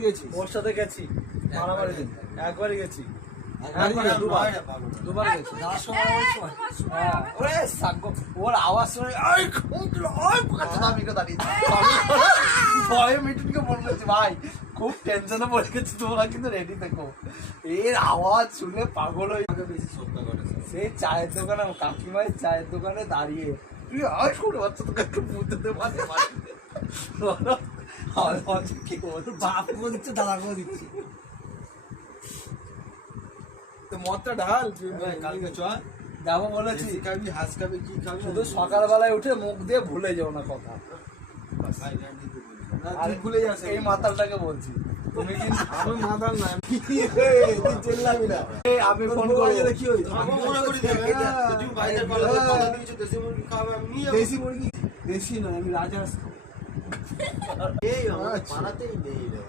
গেছি ওর সাথে গেছি মারামারি দিন একবারই গেছি দুবার গেছি ওর আওয়াজ শুনে ভয়ে মিঠুনকে ফোন করছি ভাই খুব টেনশনে পড়ে গেছি তোমরা কিন্তু রেডি থেকো এর আওয়াজ শুনে পাগল হয়ে সেই চায়ের দোকানে কাকিমায়ের চায়ের দোকানে দাঁড়িয়ে তুই আওয়াজ করে বাচ্চা তোকে একটু বুঝতে পারছে বাপ করে দিচ্ছে দাদা করে দিচ্ছে তো মদটা ঢাল কালকে চ যাবো বলেছি খাবি হাঁস খাবি কি খাবি শুধু সকালবেলায় উঠে মুখ দিয়ে ভুলে যাও না কথা আর ভুলে যাস এই মাতালটাকে বলছি তুমি কিন্তু আমি মাদার না তুই চেল্লাবি না আমি ফোন করে কি হইছে আমি মনে করি তুই বাইরে কথা দিয়েছিস দেশি মুরগি খাবে আমি নিয়ে দেশি মুরগি দেশি না আমি রাজহাঁস খাবো এই আমার পাড়াতেই নেই রে